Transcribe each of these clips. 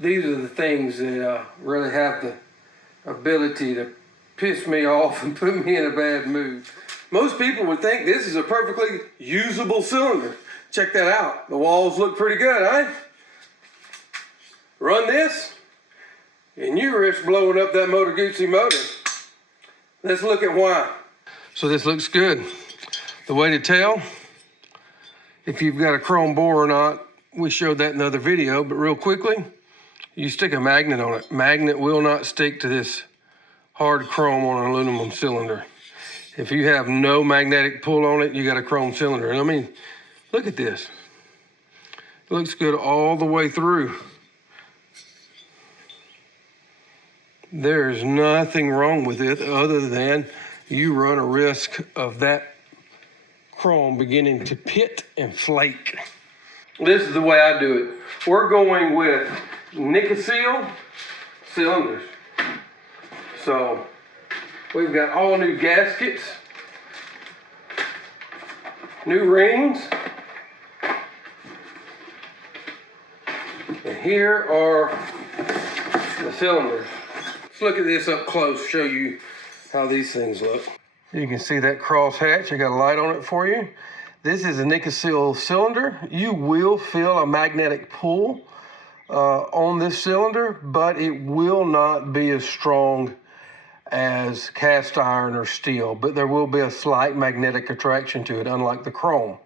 these are the things that really have the ability to piss me off and put me in a bad mood. Most people would think this is a perfectly usable cylinder. Check that out. The walls look pretty good, huh? Run this, and you risk blowing up that Moto Guzzi motor. Let's look at why. So this looks good. The way to tell if you've got a chrome bore or not, we showed that in another video, but real quickly, you stick a magnet on it. Magnet will not stick to this hard chrome on an aluminum cylinder. If you have no magnetic pull on it, you got a chrome cylinder. And I mean, look at this. It looks good all the way through. There's nothing wrong with it other than you run a risk of that chrome beginning to pit and flake. This is the way I do it. We're going with Nicosil cylinders. So we've got all new gaskets, new rings, and here are the cylinders. Let's look at this up close, show you how these things look. You can see that cross hatch. I got a light on it for you. This is a Nicosil cylinder. You will feel a magnetic pull on this cylinder, but it will not be as strong as cast iron or steel, but there will be a slight magnetic attraction to it, unlike the chrome.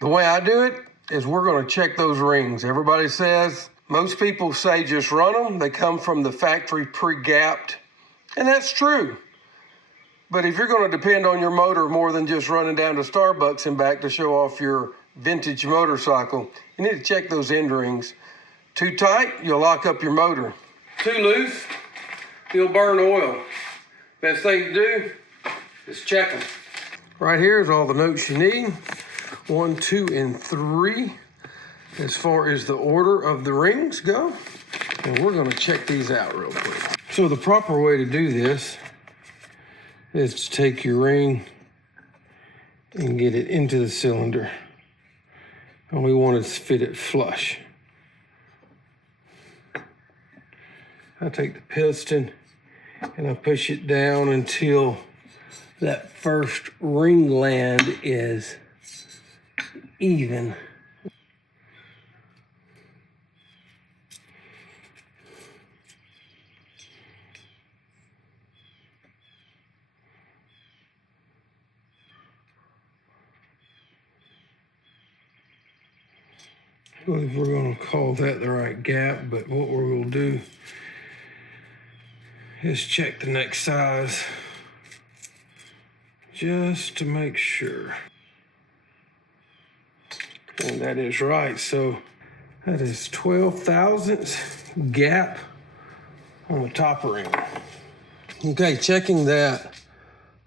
The way I do it is we're going to check those rings. Everybody says, most people say just run them. They come from the factory pre-gapped, and that's true. But if you're going to depend on your motor more than just running down to Starbucks and back to show off your vintage motorcycle, you need to check those end rings. Too tight, you'll lock up your motor. Too loose, you'll burn oil. Best thing to do is check them. Right here is all the notes you need. 1, 2, and 3 as far as the order of the rings go. And we're going to check these out real quick. So the proper way to do this is to take your ring and get it into the cylinder. And we want to fit it flush. I take the piston and I push it down until that first ring land is even. We're going to call that the right gap, but what we're going to do is check the next size just to make sure. And that is right. So that is 12 thousandths gap on the top ring. Okay, checking that.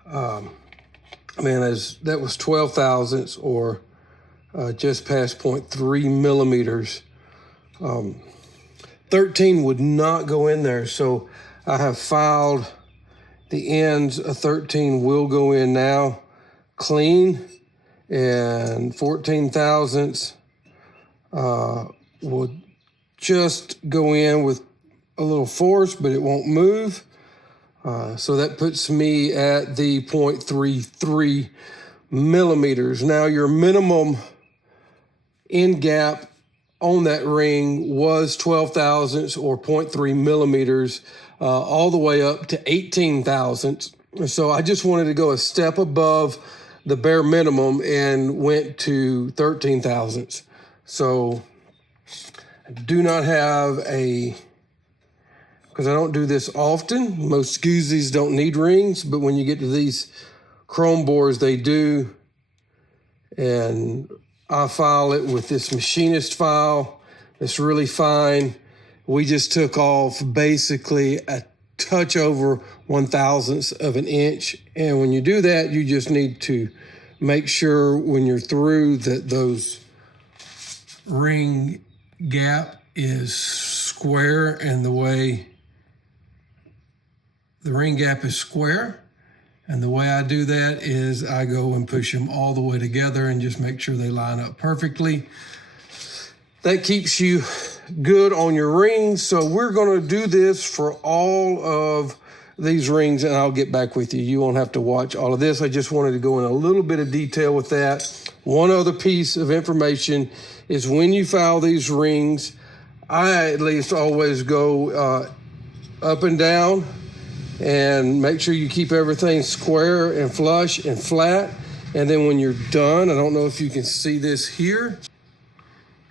That was 12 thousandths or just past 0.3 millimeters. 13 would not go in there, so I have filed the ends. A 13 will go in now clean, and 14 thousandths would just go in with a little force, but it won't move. So that puts me at the 0.33 millimeters. Now your minimum end gap on that ring was 12 thousandths or 0.3 millimeters, all the way up to 18 thousandths. So I just wanted to go a step above the bare minimum and went to 13 thousandths. So I do not have because I don't do this often. Most Guzzis don't need rings, but when you get to these chrome bores, they do. And I file it with this machinist file. It's really fine. We just took off basically a touch over 1/1000th of an inch. And when you do that, you just need to make sure when you're through that those ring gap is square, and the way the ring gap is square. And the way I do that is I go and push them all the way together and just make sure they line up perfectly. That keeps you good on your rings. So we're gonna do this for all of these rings, and I'll get back with you. You won't have to watch all of this. I just wanted to go in a little bit of detail with that. One other piece of information is when you file these rings, I at least always go up and down and make sure you keep everything square and flush and flat. And then when you're done, I don't know if you can see this here,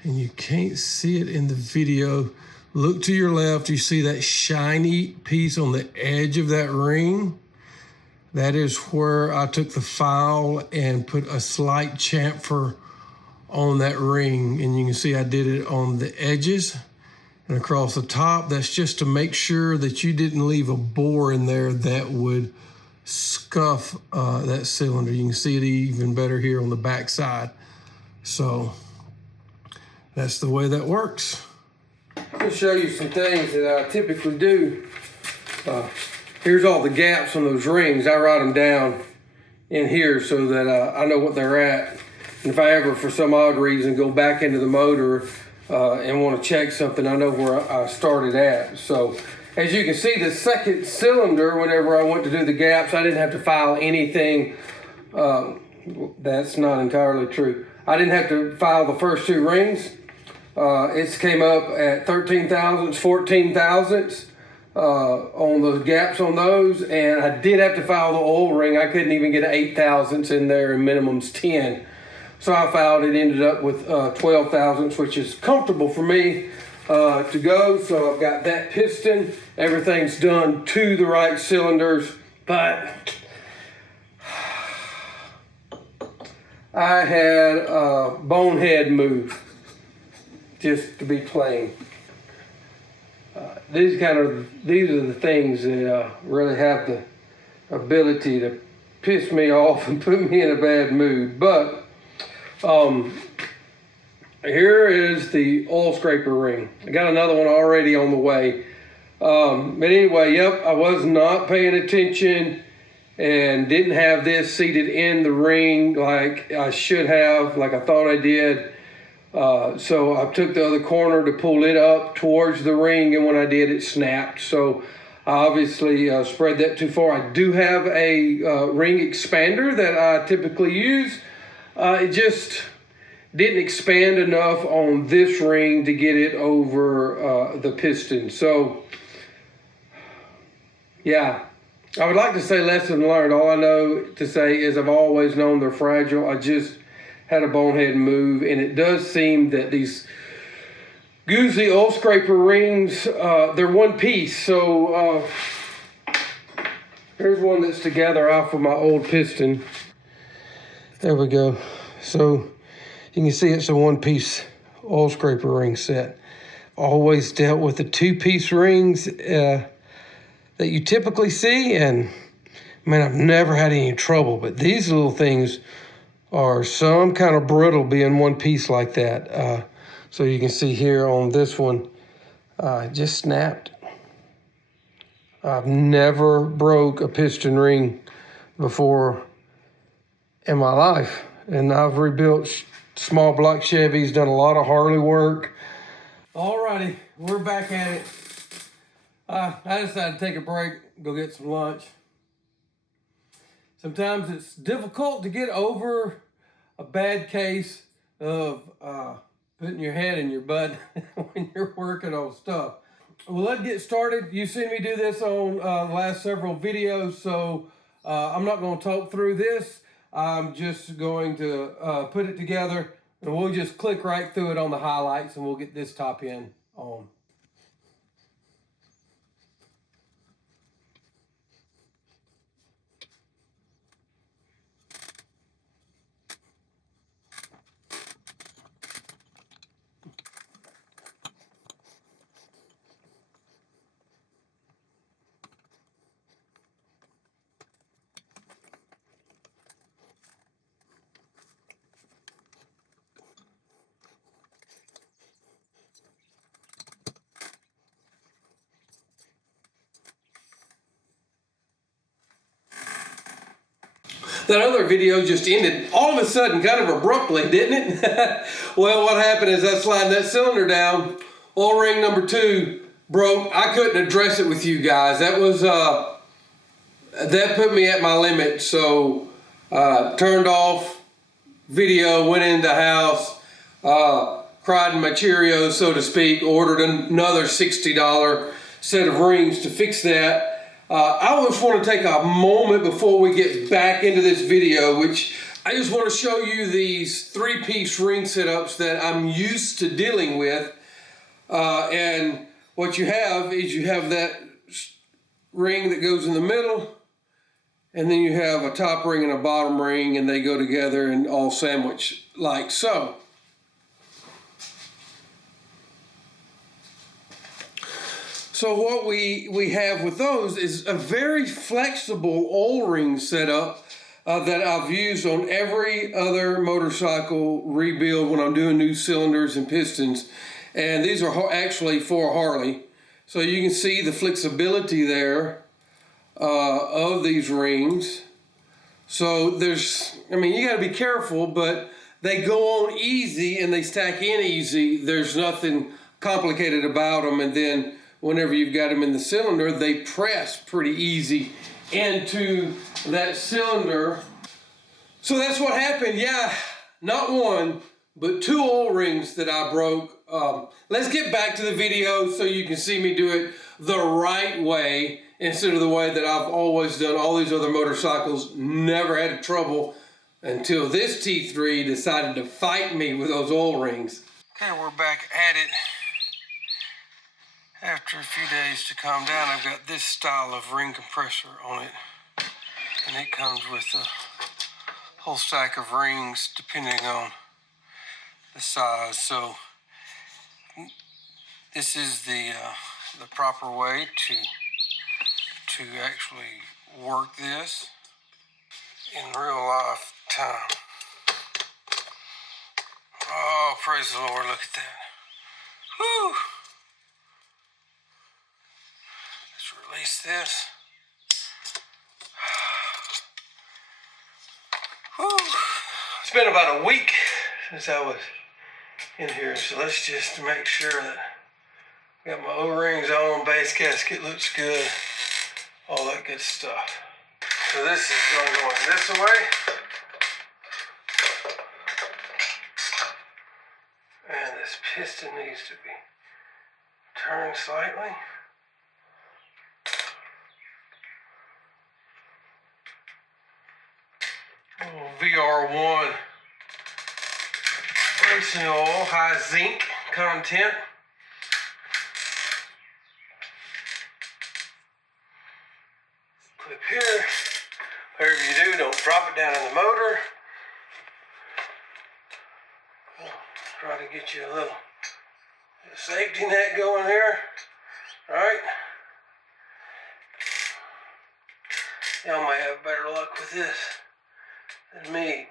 and you can't see it in the video. Look to your left, you see that shiny piece on the edge of that ring? That is where I took the file and put a slight chamfer on that ring. And you can see I did it on the edges and across the top. That's just to make sure that you didn't leave a bore in there that would scuff that cylinder. You can see it even better here on the back side. So that's the way that works. I'll show you some things that I typically do. Here's all the gaps on those rings. I write them down in here so that I know what they're at. And if I ever, for some odd reason, go back into the motor and want to check something, I know where I started at. So as you can see, the second cylinder, whenever I went to do the gaps, I didn't have to file anything. That's not entirely true. I didn't have to file the first two rings. It came up at 13 thousandths, 14 thousandths on the gaps on those, and I did have to file the oil ring. I couldn't even get an 8 thousandths in there, and minimum's 10. So I filed it, ended up with 12 thousandths, which is comfortable for me to go. So I've got that piston. Everything's done to the right cylinders, but I had a bonehead move, just to be plain. These are the things that really have the ability to piss me off and put me in a bad mood. But here is the oil scraper ring. I got another one already on the way. But anyway, yep, I was not paying attention and didn't have this seated in the ring like I should have, like I thought I did. So I took the other corner to pull it up towards the ring, and when I did, it snapped. So I obviously spread that too far. I do have a ring expander that I typically use. It just didn't expand enough on this ring to get it over the piston. So yeah, I would like to say lesson learned. All I know to say is I've always known they're fragile. I just had a bonehead move, and it does seem that these Guzzi oil scraper rings, they're one piece. So here's one that's together off of my old piston. There we go. So you can see it's a one-piece oil scraper ring set. Always dealt with the two-piece rings that you typically see, and man, I've never had any trouble. But these little things are some kind of brittle being one piece like that. So you can see here on this one, it just snapped. I've never broke a piston ring before in my life. And I've rebuilt small block Chevys, done a lot of Harley work. Alrighty, we're back at it. I decided to take a break, go get some lunch. Sometimes it's difficult to get over a bad case of putting your head in your butt when you're working on stuff. Well, let's get started. You've seen me do this on the last several videos, so I'm not going to talk through this. I'm just going to put it together, and we'll just click right through it on the highlights, and we'll get this top end on. That other video just ended all of a sudden, kind of abruptly, didn't it? Well, what happened is I slid that cylinder down oil ring number 2 broke. I couldn't address it with you guys. That was that put me at my limit. So turned off video, went in the house, cried in my Cheerios, so to speak, ordered another $60 set of rings to fix that. I just want to take a moment before we get back into this video, which I just want to show you these 3-piece ring setups that I'm used to dealing with. And what you have is you have that ring that goes in the middle, and then you have a top ring and a bottom ring, and they go together and all sandwich like so. So what we have with those is a very flexible oil ring setup that I've used on every other motorcycle rebuild when I'm doing new cylinders and pistons. And these are actually for Harley. So you can see the flexibility there of these rings. So there's, I mean, you gotta be careful, but they go on easy and they stack in easy. There's nothing complicated about them. And then whenever you've got them in the cylinder, they press pretty easy into that cylinder. So that's what happened. Yeah, not one, but 2 oil rings that I broke. Let's get back to the video so you can see me do it the right way instead of the way that I've always done all these other motorcycles. Never had trouble until this T3 decided to fight me with those oil rings. Okay, we're back at it. After a few days to calm down, I've got this style of ring compressor on it. And it comes with a whole stack of rings depending on the size. So this is the proper way to actually work this in real life time. Oh, praise the Lord, look at that. Whew. Let's release this. Whew. It's been about a week since I was in here, so let's just make sure that I got my O-rings on, base gasket looks good, all that good stuff. So this is going to go in this way. And this piston needs to be turned slightly. VR1 racing oil, high zinc content. Clip here. Whatever you do, don't drop it down in the motor. Try to get you a little safety net going here. Alright. Y'all may have better luck with this than me.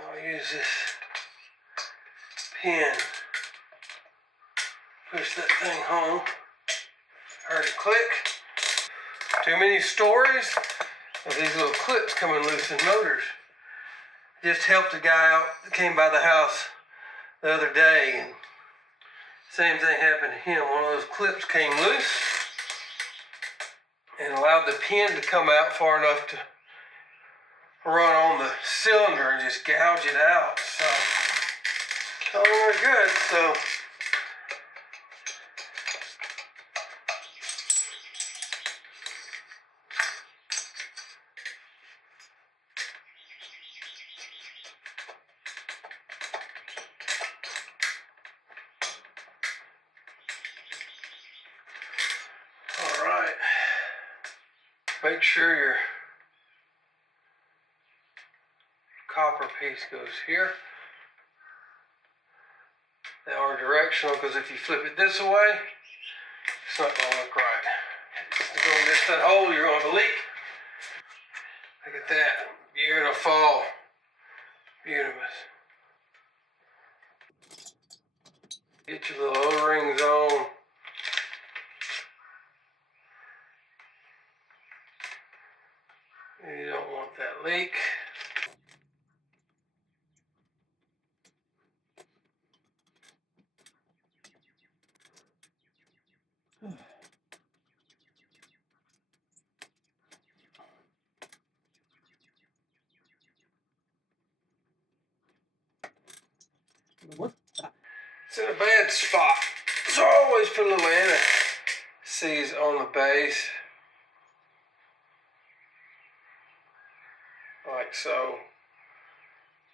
I'll use this pin. Push that thing home. Heard it click. Too many stories of these little clips coming loose in motors. Just helped a guy out that came by the house the other day, and same thing happened to him. One of those clips came loose and allowed the pin to come out far enough to run on the cylinder and just gouge it out. So, oh, they're good. So, make sure your copper piece goes here. They are directional because if you flip it this way, it's not going to look right. It's going to miss that hole, you're going to leak. Look at that. Beautiful. Beautiful. Get your little O-rings on. that leak. What? It's in a bad spot. So I always put a little anti-seize on the base. Like so.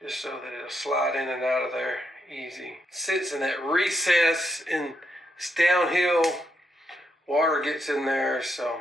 Just so that it'll slide in and out of there easy. Sits in that recess and it's downhill. Water gets in there, so.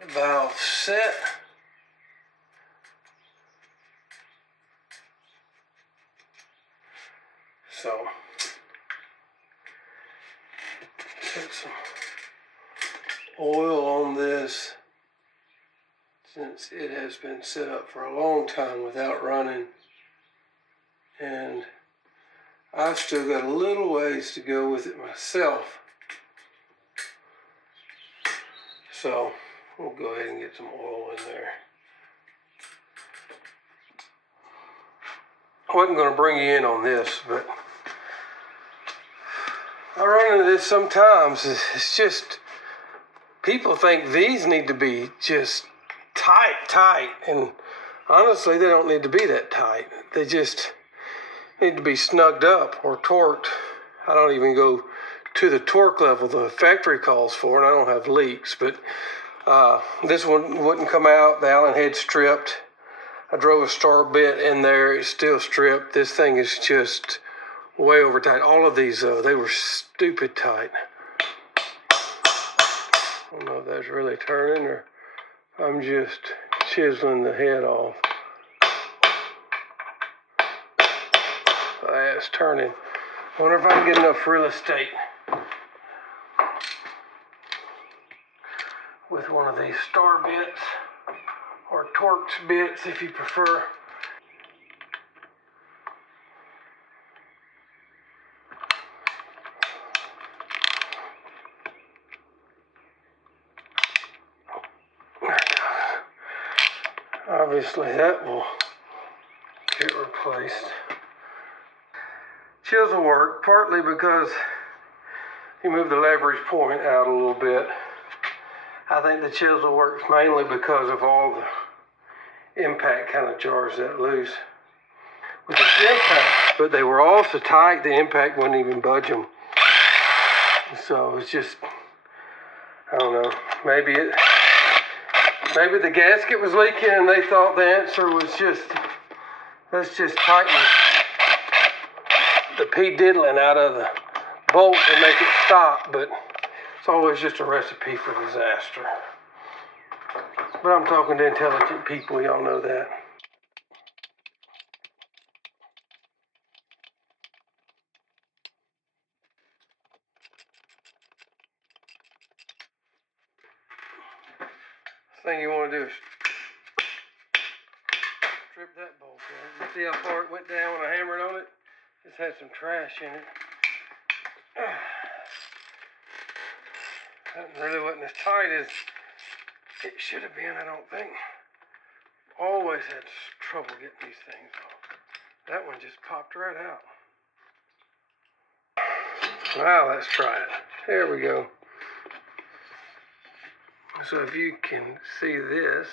The valve set. So, put some oil on this since it has been set up for a long time without running. And I've still got a little ways to go with it myself. So, we'll go ahead and get some oil in there. I wasn't going to bring you in on this, but I run into this sometimes. It's just, people think these need to be just tight, and honestly, they don't need to be that tight. They just need to be snugged up or torqued. I don't even go to the torque level the factory calls for, and I don't have leaks, but this one wouldn't come out. The Allen head stripped. I drove a star bit in there. It's still stripped. This thing is just way over tight. All of these, they were stupid tight. I don't know if that's really turning or I'm just chiseling the head off. That's turning. I wonder if I can get enough real estate with one of these star bits or Torx bits if you prefer. Obviously that will get replaced. Chisel work, partly because you move the leverage point out a little bit. I think the chisel works mainly because of all the impact kind of jars that loose with this impact, but they were all so tight the impact wouldn't even budge them. So it's just, I don't know, maybe the gasket was leaking and they thought the answer was just, let's just tighten the P-diddling out of the bolt to make it stop, but it's always just a recipe for disaster. But I'm talking to intelligent people, y'all know that. thing you want to do is strip that bolt out. You see how far it went down when I hammered on it? It's had some trash in it. That really wasn't as tight as it should have been, I don't think. Always had trouble getting these things off. That one just popped right out. Now let's try it. There we go. So if you can see this,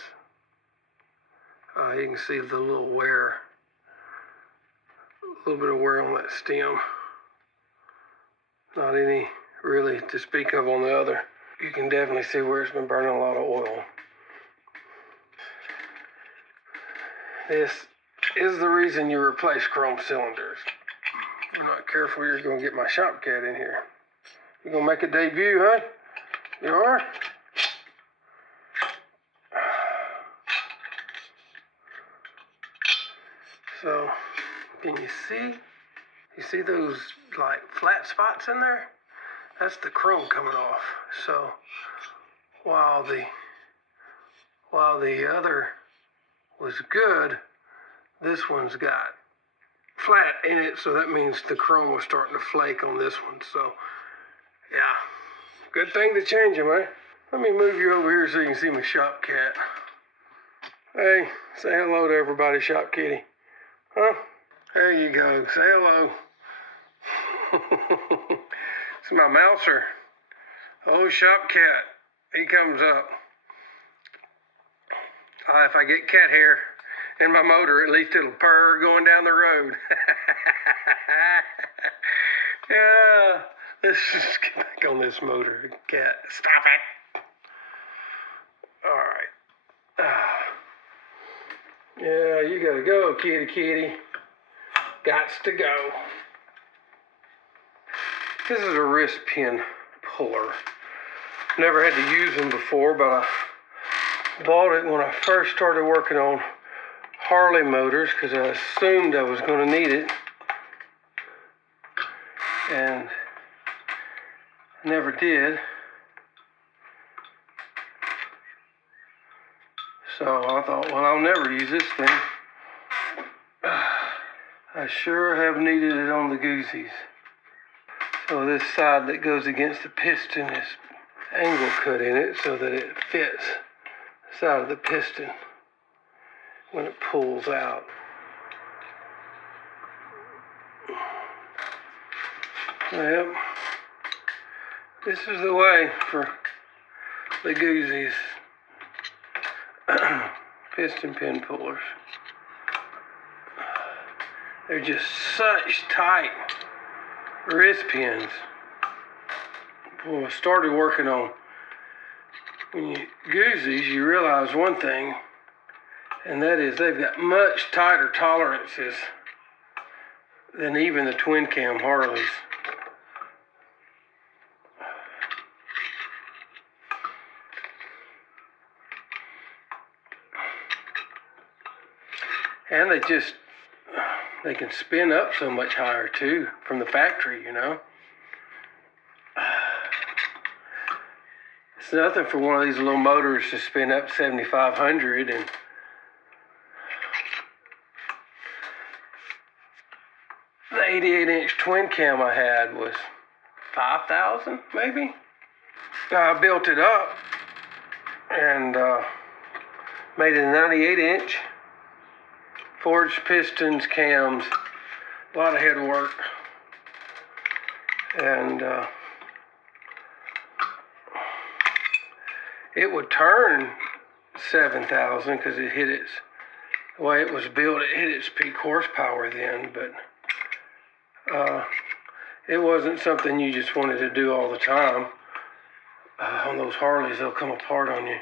you can see the little wear, a little bit of wear on that stem. Not any really to speak of on the other. You can definitely see where it's been burning a lot of oil. This is the reason you replace chrome cylinders. If you're not careful, you're going to get my shop cat in here. You going to make a debut, huh? You are? So, can you see? You see those like flat spots in there? That's the chrome coming off. So, while the other was good, this one's got flat in it, so that means the chrome was starting to flake on this one. So, yeah, good thing to change them, eh? Let me move you over here so you can see my shop cat. Hey, say hello to everybody, shop kitty. Huh? There you go. Say hello. It's my mouser. Oh, shop cat. He comes up. If I get cat hair in my motor, at least it'll purr going down the road. Yeah. Let's just get back on this motor. Cat, stop it. All right. Yeah, you gotta go, kitty kitty. Gots to go. This is a wrist pin puller. Never had to use them before, but I bought it when I first started working on Harley motors because I assumed I was going to need it. And never did. So I thought, well, I'll never use this thing. I sure have needed it on the Guzzi's. So this side that goes against the piston is angle cut in it so that it fits the side of the piston when it pulls out. Yep. This is the way for the Guzzi's piston pin pullers. They're just such tight wrist pins. When I started working on Guzzi's, you realize one thing, and that is they've got much tighter tolerances than even the twin cam Harleys. And they can spin up so much higher too from the factory, you know. It's nothing for one of these little motors to spin up 7,500, and the 88-inch twin cam I had was 5,000 maybe. I built it up and made it a 98-inch. Forged pistons, cams, a lot of head work. And it would turn 7,000 because it hit its, the way it was built, it hit its peak horsepower then, but it wasn't something you just wanted to do all the time. On those Harleys, they'll come apart on you.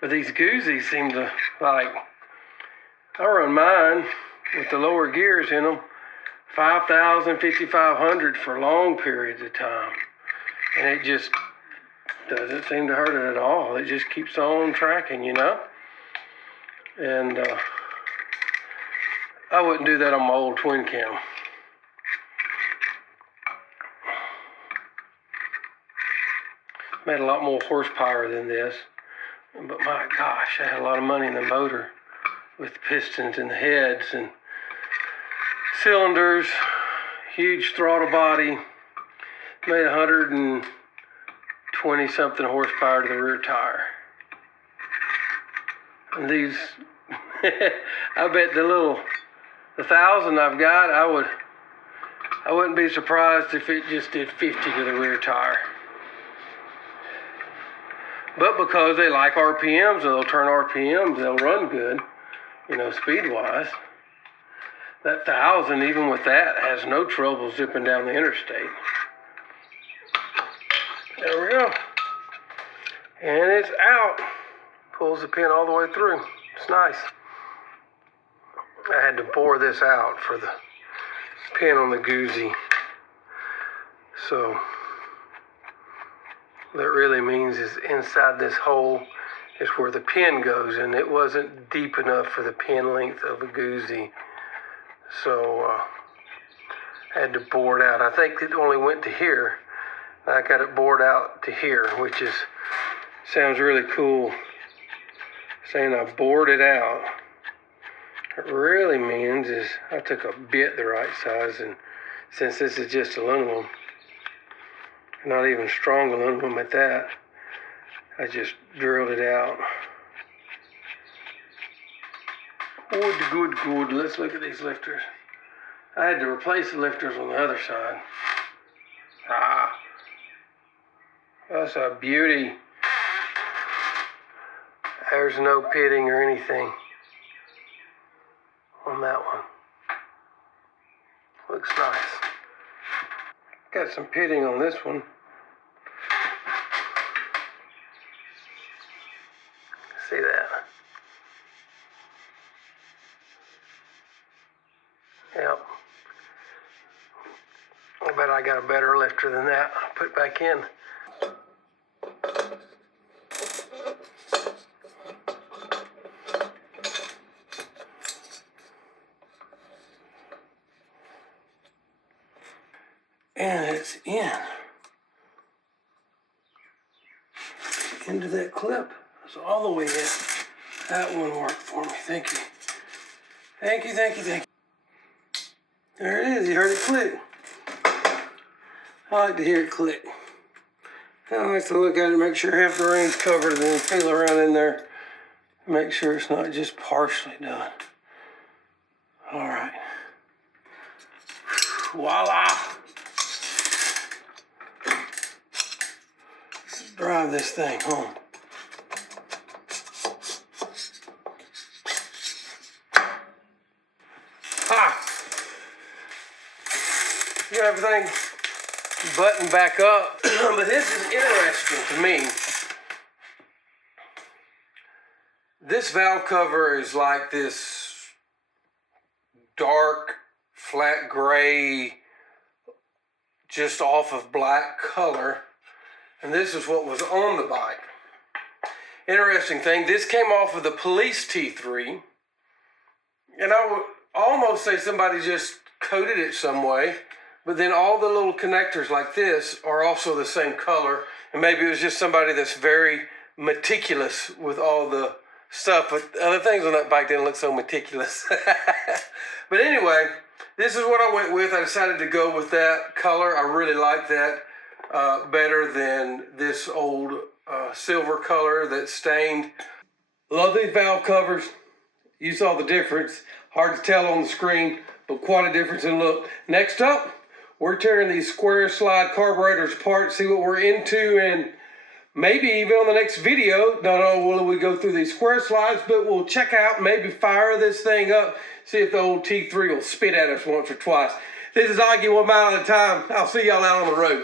But these Guzzi's seem to, like, I run mine with the lower gears in them, 5,000, 5,500 for long periods of time. And it just doesn't seem to hurt it at all. It just keeps on tracking, you know? And I wouldn't do that on my old twin cam. Made a lot more horsepower than this. But my gosh, I had a lot of money in the motor with the pistons and the heads and cylinders, huge throttle body. Made 120 something horsepower to the rear tire. And these, I bet the 1,000 I've got, I wouldn't be surprised if it just did 50 to the rear tire. But because they like RPMs, they'll turn RPMs, they'll run good, you know, speed-wise. That 1,000, even with that, has no trouble zipping down the interstate. There we go. And it's out. Pulls the pin all the way through. It's nice. I had to bore this out for the pin on the Guzzi. So that really means is inside this hole is where the pin goes, and it wasn't deep enough for the pin length of a Guzzi. So I had to bore it out. I think it only went to here. I got it bored out to here, which sounds really cool. Saying I bored it out. What it really means is I took a bit the right size, and since this is just aluminum, not even strong aluminum at that, I just drilled it out. Good. Let's look at these lifters. I had to replace the lifters on the other side. That's a beauty. There's no pitting or anything on that one. Looks nice. Got some pitting on this one. See that? Yep. I bet I got a better lifter than that. I'll put back in. And it's into that clip. It's all the way in. That one worked for me. Thank you. Thank you. There it is. You heard it click. I like to hear it click. I like to look at it, make sure half the ring's covered, and then feel around in there. Make sure it's not just partially done. All right. Voila. Let's drive this thing home. Got everything buttoned back up, but this is interesting to me. This valve cover is like this dark, flat gray, just off of black color, and this is what was on the bike. Interesting thing, this came off of the Police T3, and I would almost say somebody just coated it some way. But then all the little connectors like this are also the same color. And maybe it was just somebody that's very meticulous with all the stuff. But other things on that bike didn't look so meticulous. But anyway, this is what I went with. I decided to go with that color. I really like that better than this old silver color that's stained. Love these valve covers. You saw the difference. Hard to tell on the screen, but quite a difference in look. Next up, we're tearing these square slide carburetors apart, see what we're into, and maybe even on the next video, not only will we go through these square slides, but we'll check out, maybe fire this thing up, see if the old T3 will spit at us once or twice. This is Oggie, 1 mile at a time. I'll see y'all out on the road.